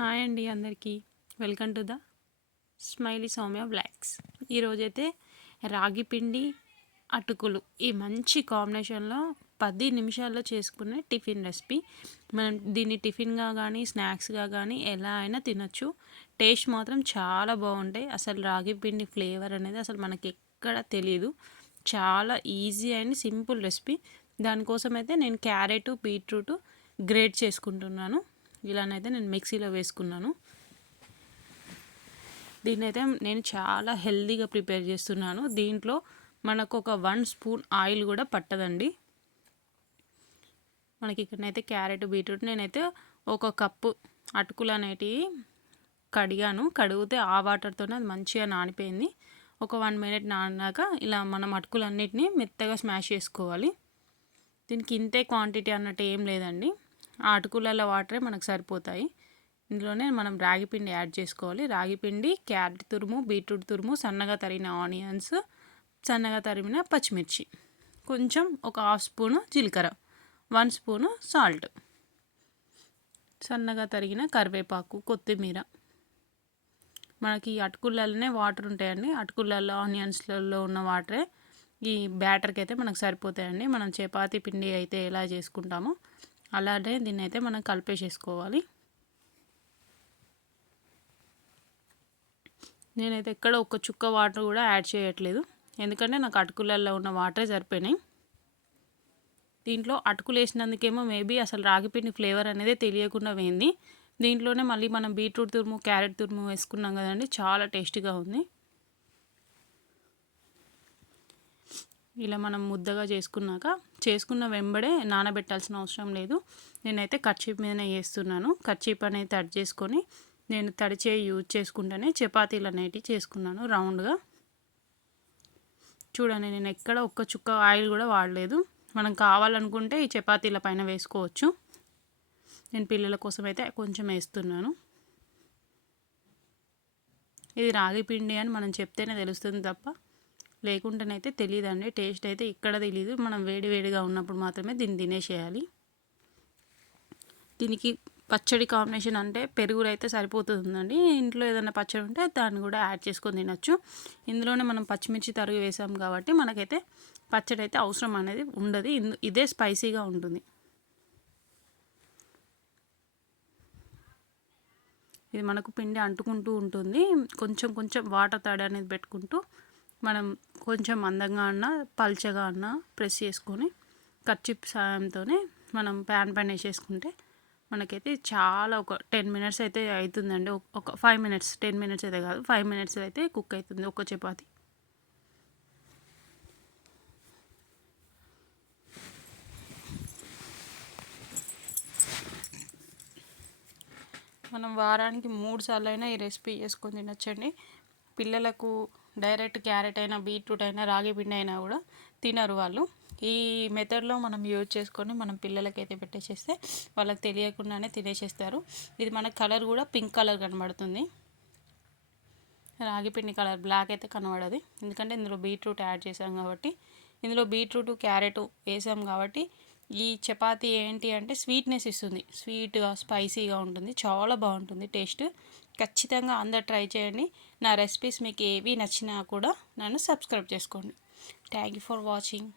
Hi అండి అందరికీ. Welcome to the Smiley Soumya blogs. ఈరోజైతే రాగి పిండి అటుకులు ఈ మంచి కాంబినేషన్లో 10 నిమిషాల్లో చేసుకునే టిఫిన్ రెసిపీ. మనం దీన్ని టిఫిన్గా కానీ స్నాక్స్గా కానీ ఎలా అయినా తినచ్చు. టేస్ట్ మాత్రం చాలా బాగుంటాయి. అసలు రాగి పిండి ఫ్లేవర్ అనేది అసలు మనకి ఎక్కడ తెలియదు. చాలా ఈజీ అండ్ సింపుల్ రెసిపీ. దానికోసం అయితే నేను క్యారెట్ బీట్రూట్ గ్రేట్ చేసుకుంటున్నాను. ఇలానైతే నేను మిక్సీలో వేసుకున్నాను. దీన్నైతే నేను చాలా హెల్తీగా ప్రిపేర్ చేస్తున్నాను. దీంట్లో మనకు ఒక 1 స్పూన్ ఆయిల్ కూడా పట్టదండి. మనకి ఇక్కడనైతే క్యారెట్ బీట్రూట్ నేనైతే ఒక కప్పు అటుకులు అనేటివి కడిగితే ఆ వాటర్తోనే అది మంచిగా నానిపోయింది. ఒక 1 మినిట్ నానాక ఇలా మనం అటుకులన్నిటిని మెత్తగా స్మాష్ చేసుకోవాలి. దీనికి ఇంతే క్వాంటిటీ అన్నట్టు ఏం లేదండి. ఆ అటుకులలో వాటరే మనకు సరిపోతాయి. ఇందులోనే మనం రాగి పిండి యాడ్ చేసుకోవాలి. రాగి పిండి, క్యారెట్ తురుము, బీట్రూట్ తురుము, సన్నగా తరిగిన ఆనియన్స్, సన్నగా తరిగిన పచ్చిమిర్చి, కొంచెం ఒక 1/2 స్పూను జీలకర్ర, 1 స్పూను సాల్ట్, సన్నగా తరిగిన కరివేపాకు, కొత్తిమీర. మనకి అటుకులలోనే వాటర్ ఉంటాయండి. అటుకులలో ఆనియన్స్లలో ఉన్న వాటరే ఈ బ్యాటర్కి అయితే మనకు సరిపోతాయండి. మనం చపాతీ పిండి అయితే ఎలా చేసుకుంటామో అలానే దీన్ని అయితే మనం కలిపేసేసుకోవాలి. నేనైతే ఎక్కడ ఒక చుక్క వాటర్ కూడా యాడ్ చేయట్లేదు, ఎందుకంటే నాకు అటుకులలో ఉన్న వాటరే సరిపోయినాయి. దీంట్లో అటుకులు వేసినందుకేమో మేబీ అసలు రాగిపిండి ఫ్లేవర్ అనేది తెలియకుండా పోయింది. దీంట్లోనే మళ్ళీ మనం బీట్రూట్ తురుము, క్యారెట్ తురుము వేసుకున్నాం కదండి, చాలా టేస్టీగా ఉంది. ఇలా మనం ముద్దగా చేసుకున్న వెంబడే నానబెట్టాల్సిన అవసరం లేదు. నేనైతే కర్చీప్ మీదనే చేస్తున్నాను. కర్చీప్ అనేది తడి చేసుకొని నేను తడి చేయి యూజ్ చేసుకుంటేనే చపాతీలు అనేటివి చేసుకున్నాను రౌండ్గా. చూడండి, నేను ఎక్కడ ఒక్క చుక్క ఆయిల్ కూడా వాడలేదు. మనం కావాలనుకుంటే ఈ చపాతీల పైన వేసుకోవచ్చు. నేను పిల్లల కోసం అయితే కొంచెం వేస్తున్నాను. ఇది రాగి పిండి అని మనం చెప్తేనే తెలుస్తుంది తప్ప లేకుండానైతే తెలియదండి. టేస్ట్ అయితే ఇక్కడ తెలియదు. మనం వేడివేడిగా ఉన్నప్పుడు మాత్రమే దీన్ని తినేసేయాలి. దీనికి పచ్చడి కాంబినేషన్ అంటే పెరుగు అయితే సరిపోతుందండి. ఇంట్లో ఏదైనా పచ్చడి ఉంటే దాన్ని కూడా యాడ్ చేసుకొని తినచ్చు. ఇందులోనే మనం పచ్చిమిర్చి తరుగు వేసాం కాబట్టి మనకైతే పచ్చడి అయితే అవసరం అనేది ఉండదు. ఇదే స్పైసీగా ఉంటుంది. ఇది మనకు పిండి అంటుకుంటూ ఉంటుంది. కొంచెం కొంచెం వాటర్ తడి అనేది పెట్టుకుంటూ మనం కొంచెం మందంగా అన్నా పల్చగా అన్నా ప్రెస్ చేసుకొని కర్చీప్ సాయంతోనే మనం ప్యాన్ పైన వేసేసుకుంటే మనకైతే చాలా ఒక 10 మినిట్స్ అయితే అవుతుందండి. ఒక 5 మినిట్స్, 10 మినిట్స్ అయితే కాదు, 5 మినిట్స్ అయితే కుక్ అవుతుంది ఒక చపాతి. మనం వారానికి 3 సార్లు అయినా ఈ రెసిపీ చేసుకొని తినచ్చండి. పిల్లలకు డైరెక్ట్ క్యారెట్ అయినా బీట్రూట్ అయినా రాగి పిండి అయినా కూడా తినరు వాళ్ళు. ఈ మెథడ్లో మనం యూజ్ చేసుకొని మనం పిల్లలకైతే పెట్టేసేస్తే వాళ్ళకి తెలియకుండానే తినేసేస్తారు. ఇది మన కలర్ కూడా పింక్ కలర్ కనబడుతుంది. రాగి పిండి కలర్ బ్లాక్ అయితే కనబడదు, ఎందుకంటే ఇందులో బీట్రూట్ యాడ్ చేసాం కాబట్టి. ఇందులో బీట్రూట్ క్యారెట్ వేసాం కాబట్టి ఈ చపాతీ ఏంటి అంటే స్వీట్నెస్ ఇస్తుంది. స్వీట్గా స్పైసీగా ఉంటుంది, చాలా బాగుంటుంది టేస్ట్. ఖచ్చితంగా అందరు ట్రై చేయండి. నా రెసిపీస్ మీకు ఏవి నచ్చినా కూడా నన్ను సబ్స్క్రైబ్ చేసుకోండి. Thank you for watching.